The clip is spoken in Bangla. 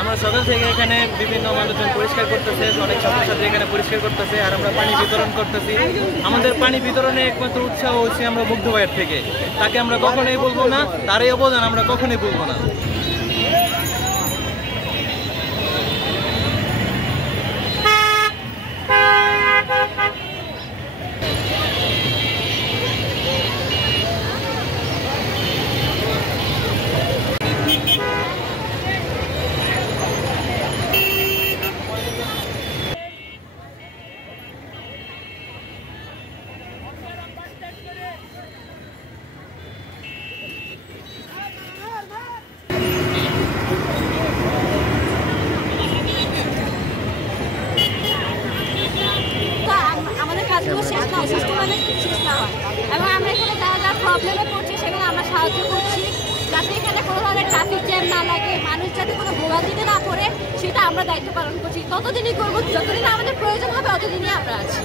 আমরা সকাল থেকে এখানে বিভিন্ন মানুষজন পরিষ্কার করতেছে, অনেক ছাত্রছাত্রী এখানে পরিষ্কার করতেছে, আর আমরা পানি বিতরণ করতেছি। আমাদের পানি বিতরণে একমাত্র উৎসাহ হচ্ছে আমরা মুগ্ধ ভাইয়ের থেকে। তাকে আমরা কখনোই বলবো না, তার এই অবদান আমরা কখনোই বলবো না। এবং আমরা এখানে যারা যারা প্রবলেমে পড়ছি সেখানে আমরা সাহায্য করছি, যাতে এখানে কোনো ধরনের ট্রাফিক জ্যাম না লাগে, মানুষ যাতে কোনো ভোগান্তিতে না পড়ে সেটা আমরা দায়িত্ব পালন করছি। ততদিনই করবো যতদিন আমাদের প্রয়োজন হবে, ততদিনই আমরা আছি।